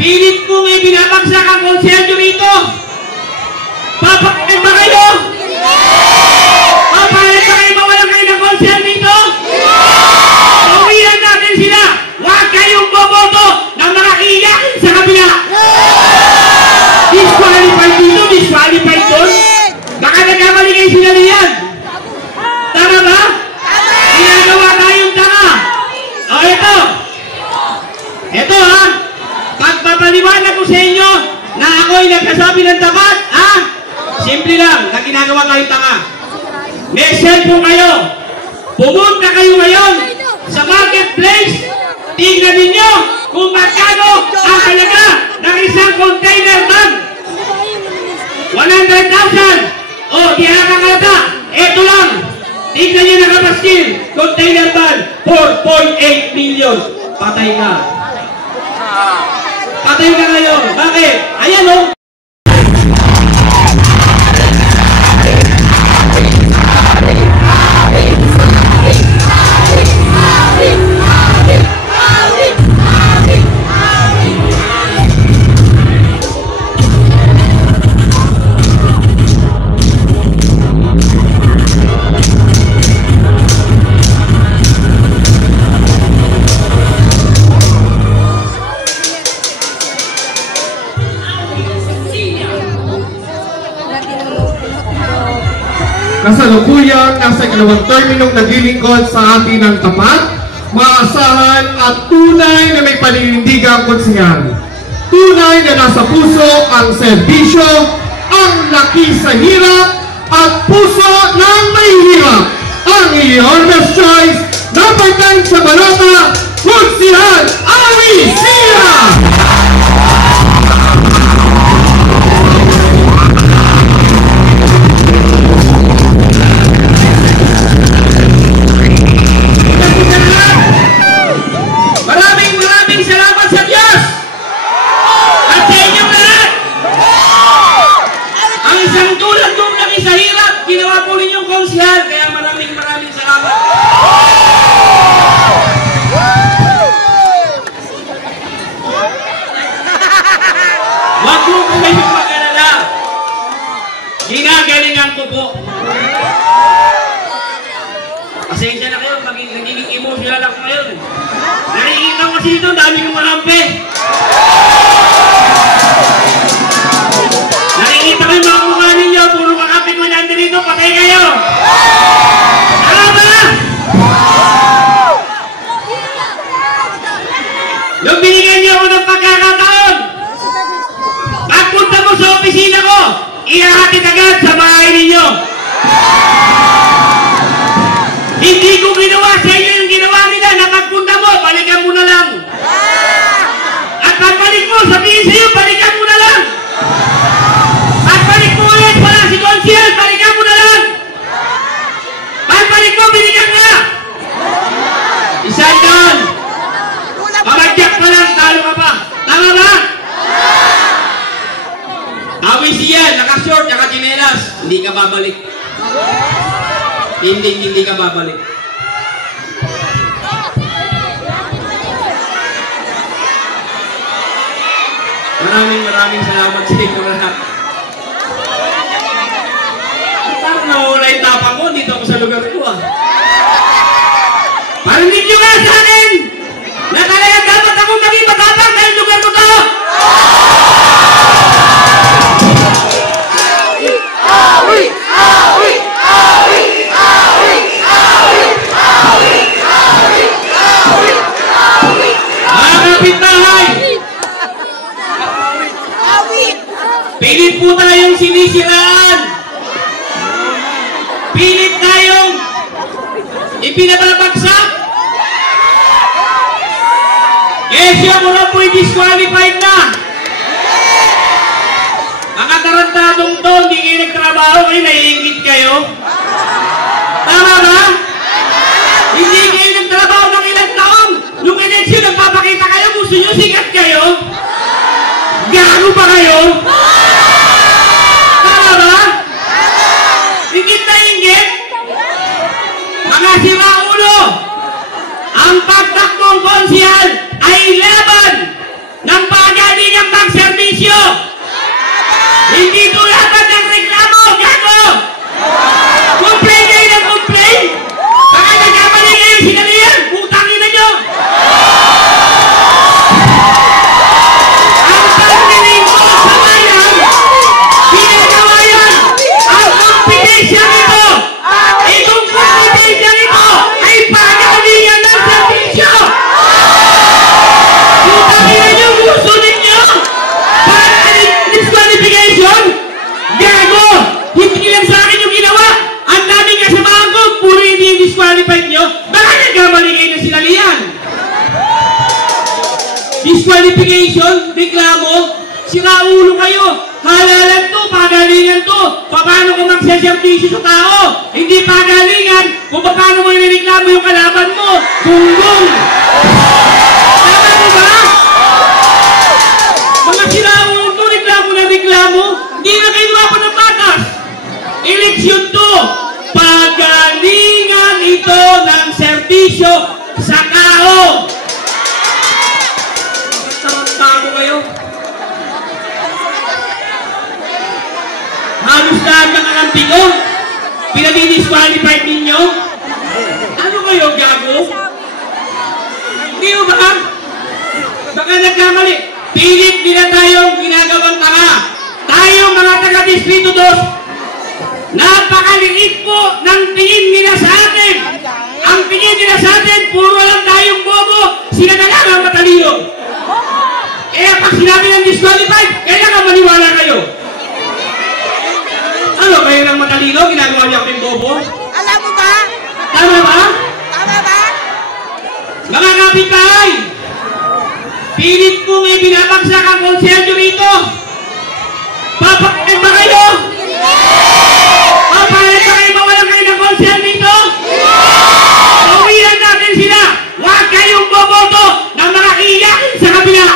Pilit mo may binabagsak ang konsyerto rito. Papakit ba kayo? Papakit ba kayo mawalan kayo ng konsyerto dito? Pawilan natin sila. Huwag kayong boboto ng mga iyakin sa kabila. Disqualified dito, disqualified doon. Baka nagkamali kayo sila niyan. Tama ba? Ginagawa tayong tanga. O ito. Ito ha. Pagpapaliwanag ko sa inyo na ako'y nagkasabi ng tapat, ha? Simple lang, na ginagawa tayong tanga. May cellphone kayo. Pumunta kayo ngayon sa marketplace. Tingnan ninyo kung magkano ang halaga ng isang container bag. 100,000. O, di nakakalata. Ito lang. Tingnan nyo nakapaskil. Container bag, 4.8 million. Patay ka. Patay ka ngayon. Bakit? Ayan o. Kasalukuyang nasa ikalawang terminong naglilingkod sa atin ng tapat, maasahan at tunay na may paninindigang konsehal. Tunay na nasa puso ang serbisyo, ang laki sa hirap at puso ng may hirap. Ang iyong best choice, number 10 sa balota, Konsehal Awi Sira! Kaya maraming salamat. Wag mo po kayong mag-alala. Ginagalingan ko po. Pasensya na kayo, nagiging emotional ako ngayon. Nakikita ko kasi dito, dami kong marampe. Nakikita ko yung mga mukha ninyo, puro makapit mo nandun dito, patay kayo. Nung binigyan niyo ako ng pagkakataon, pagpunta mo sa opisina ko, ihahatid agad sa bahay ninyo. Hindi ko ginawa sa inyo yung ginawa nila na pagpunta mo, balikan mo na lang. At pagbalik mo, sabihin sa iyo, balikan mo na lang. Pagbalik mo ulit, wala si Konsehal, balikan mo na lang. Pagbalik mo, binigyan ka. Isang doon. Pamagyak pa lang, talo ka pa. Tama ba? Awis yan, naka-short, naka-chinelas. Hindi ka babalik. Hindi ka babalik. Maraming salamat sa inyo lahat. Parang nawala yung tapang mo, dito ako sa lugar ko ah. Parinig nyo nga sa akin! Na talagang dapat ako maging matapang dahil lugar ko to! Awi! Awi! Awi! Awi! Awi! Awi! Awi! Awi! Awi! Mga kapitbahay! Pilit po tayong sinisiraan! Pilit tayong ipinababagsak! Kesyo mo na po'y disqualified na! Mga tarantadong to, hindi kayo nagtrabaho, kayo naiingit kayo? Tama ba? Hindi kayo nagtrabaho ng ilang taon! Nung eleksyon, nagpapakita kayo, gusto nyo sikat kayo? Gago ba kayo? Tama ba? Ingit na ingit? Mga siraulo! Ang pagtakbong Konsehal ay laban ng pagano magaling ang pagserbisyo. Hindi tulaban ng reklamo, gago! Complain kayo ng complain! Baka nagkamali kayo sinalihan! Putangin na nyo! Ang pagdiling ko sa bayan, ginagawa yan! Ang kompetensya nito! Itong kompetensya nito ay pagalingan ng servisyo! Putangin na nyo! Gusto ninyo! Para disqualification? Gago! Hindi lang sa akin yung ginawa! Ang daming kasamahan ko! Puro hindi yung disqualified nyo! Baka nagkamali kayo na sinalihan! Disqualification? Reklamo? Siraulo kayo! Halalan to! Pagalingan to! Paano ko magseservisyo sa tao? Hindi pagalingan kung paano mo inireklamo yung kalaban mo! Gunggong! Tama mo ba? Mga siraulo to! Reklamo na reklamo! Hindi na kayo pa ng batas! Eleksyon to! Pagalingan ito ng serbisyo sa tao! Tama kayo? Halos lahat ng kakampi ko, pinag-disqualified ninyo? Ano kayo, gago? Hindi mo ba? Baka nagkamali. Pilit nila tayong ginagawang tanga. Tayong mga taga-distrito 2, napakaliit po ng tingin nila sa atin. Ang tingin nila sa atin, puro lang tayong bobo. Sila na lang ang matalino. Kaya pag sinabi ng disqualified, kailangan maniwala kayo. Ano, kayo ng matalino? Ginagawa niya kaming bobo? Alam mo ba? Tama ba? Tama ba? Mga kapitbahay, pilit kong ibinabagsak ang konseryo rito. Papakit ba kayo? Papakit ba kayo mawalan kayo ng konser dito? Pawilan natin sila. Huwag kayong boboto ng mga iyakin sa kabila.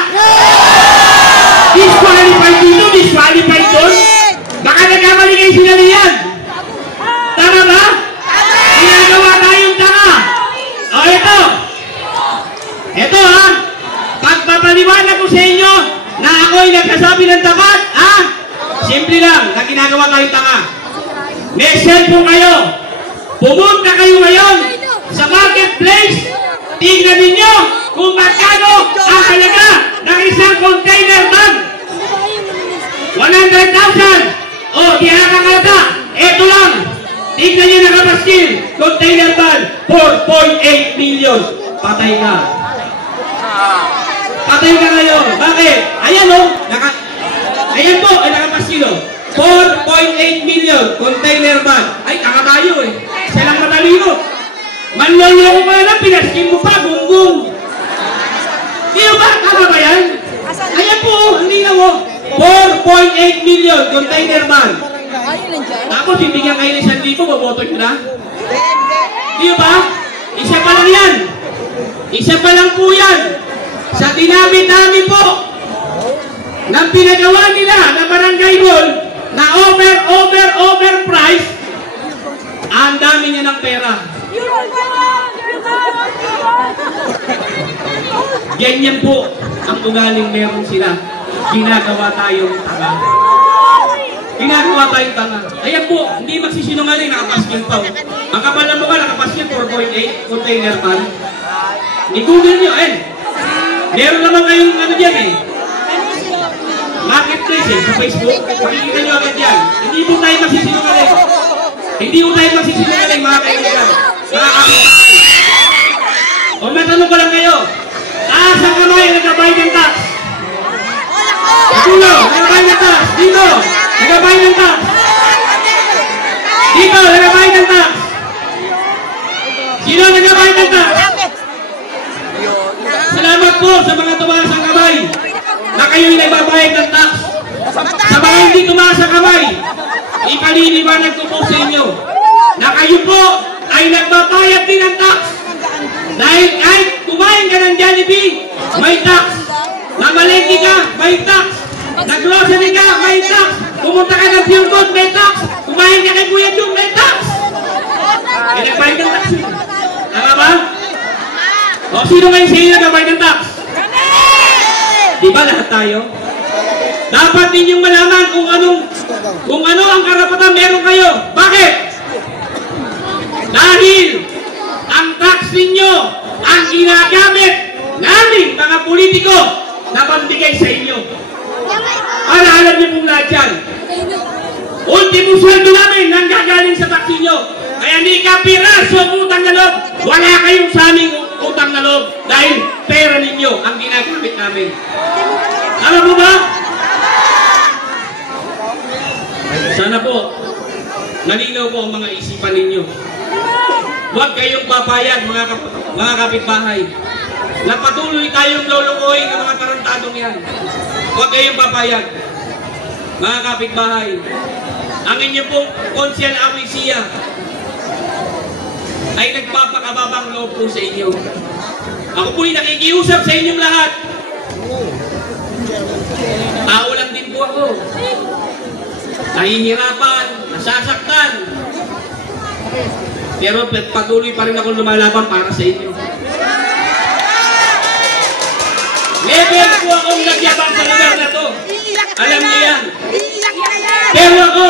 Disqualified dito, disqualified doon. Baka nagkamali kayo sinalihan. Tama ba? Ginagawa tayong tanga. O ito. Ito ha. Pagpapaliwanag ko sa inyo na ako'y nagkasabi ng tapat, ha? Simple lang, na ginagawa tayong tanga. May cellphone kayo. Pumunta kayo ngayon sa marketplace. Tingnan ninyo kung magkano ang halaga ng isang container bag. 100,000. O, di nakakalata. Ito lang. Tingnan nyo nakapaskil. Container bag. 4.8 million. Patay ka. Patay ka ngayon. Bakit? Ayan o. Ayan po. Ay nakapaskil o. 4.8 million. Container bag. Ay, kakatayo eh. Siya lang matalino. Manloloko ka lang. Pinaskin mo pa. Gunggong. Di ba? Tama ba yan? Ayan po o. Hindi na o. 4.8 million container bag. Tapos ibigyan kayo ng 1,000, boboto nyo na? Di ba? Isa pa lang yan. Isa pa lang po yan. Sa dinami-dami po ng pinagawa nila na barangay hall na overprice, ang dami niya ng pera. Ganyan po ang ugaling meron sila. Ginagawa tayong tanga. Ginagawa tayong tanga. Ayan po, hindi magsisinungaling, nakapaskil pa. Ang kapal na mukha, nakapaskil 4.8 container man. I-google nyo, meron naman kayong ano dyan marketplace sa Facebook. Makikita nyo agad yan. Hindi po tayo magsisinungaling. Hindi po tayo magsisinungaling, mga kaibigan. Mga kapitbahay. O matanong ko lang kayo, taas ang kamay, nagkabayad ng tax. Dito, nagkabayad ng tax. Dito, nagkabayad ng tax. Dito, nagkabayad ng tax. Sino nagkabayad ng tax? Salamat po sa mga tumaas ang kamay na kayo'y nagbabayad ng tax. Sa mga hindi tumaas ang kamay, ipaliliwanag ko po sa inyo na kayo po ay nagbabayad din ng tax. Dahil kahit kumain ka ng Jollibee, may tax. Namalengke ka, may tax. Nag-grocery ka, may tax. Pumunta ka ng Pure Gold, may tax. Kumain ka kay Kuya Jung, may tax. Eh, nagbayad ng tax. Tama ba? O, sino ngayon sa inyo nagbayad ng tax? Di ba lahat tayo? Dapat ninyong malaman kung ano ang karapatan meron kayo. Bakit? Dahil ang tax ninyo ang ginagamit naming mga politiko na pambigay sa inyo. Para alam niyo pong lahat yan. Ultimo sweldo namin nang gagaling sa tax ninyo. Kaya ni kapiraso ang utang na loob. Wala kayong sa aming utang na loob dahil pera ninyo ang ginagamit namin. Tama po ba? Sana po, nalinaw po ang mga isipan ninyo. Huwag kayong papayag, mga kapitbahay, na patuloy tayong lulukoy ng mga tarantadong yan. Huwag kayong papayag, mga kapitbahay. Ang inyo pong Konsyal Awisiya ay nagpapakababang loob po sa inyo. Ako po'y nakikiusap sa inyong lahat. Tao lang din po ako. Nahihirapan, nasasaktan. Pero patuloy pa rin ako lumalaban para sa inyo. Never po akong nagyabang sa lugar na to. Alam niyo yan. Pero ako,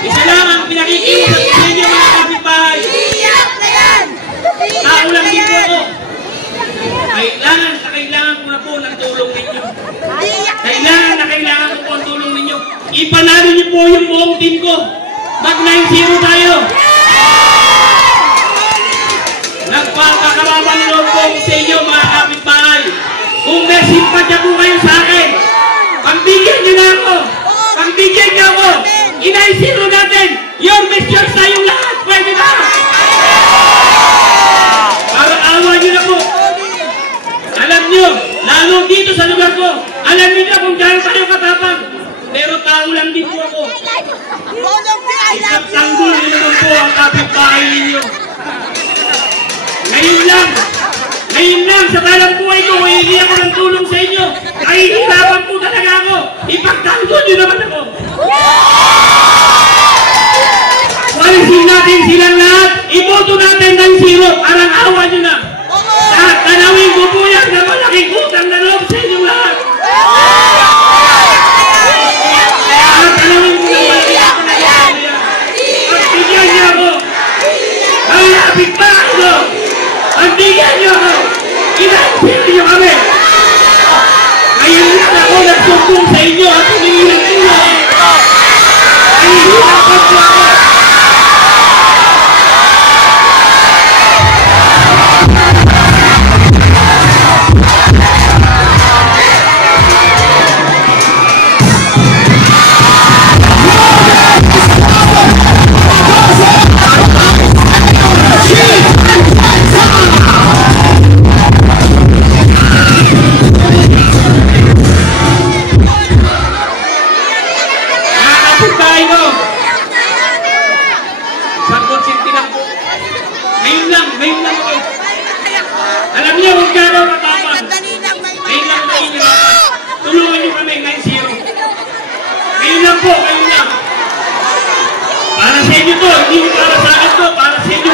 isa lang ang pinakikiusap sa inyo mga kapitbahay. Tao lang din po ako. Kailangan ko na po ng tulong ninyo. Kailangan ko po ang tulong ninyo. Ipanalo niyo po yung buong team ko. Mag 9-0 tayo. Nagpapakababang loob po sa inyo mga kapitbahay. Kung may simpatya po kayo sa akin, pambigyan niyo na ako. Pambigyan niyo ako. Inay-0 natin. Your best choice tayong lahat. Pwede na. Para awa niyo na po. Alam niyo, lalo dito sa lugar ko, alam niyo kung gaano tayo katapang. Pero tao lang din po ako. Isang tanggol niyo naman po ang kapitbahay ninyo. Ngayon lang, sa balang buhay ko, hindi ako ng tulong sa inyo. Nahihirapan po talaga ako. Ipagtanggol niyo naman ako. Walisin natin silang lahat. Iboto natin ng 0. Parang awa niyo na. At tanawin ko po yan na malaking utang na loob sa inyong lahat. At tanawin ko na malaking utang na loob. At bigyan niyo ako. Ang lapit pa ako. Ang bigyan niyo ako. Inampil niyo kami. Ngayon lang ako nagsumbong sa inyo at humingilang tulong. Ay, hirapan po ako. Alam niyo kung gano'n matapang. Ngayon lang mahihirapan. Tulungan niyo kami 9-0. Ngayon lang po, ngayon lang. Para sa inyo to, hindi para sa akin to, para sa inyo.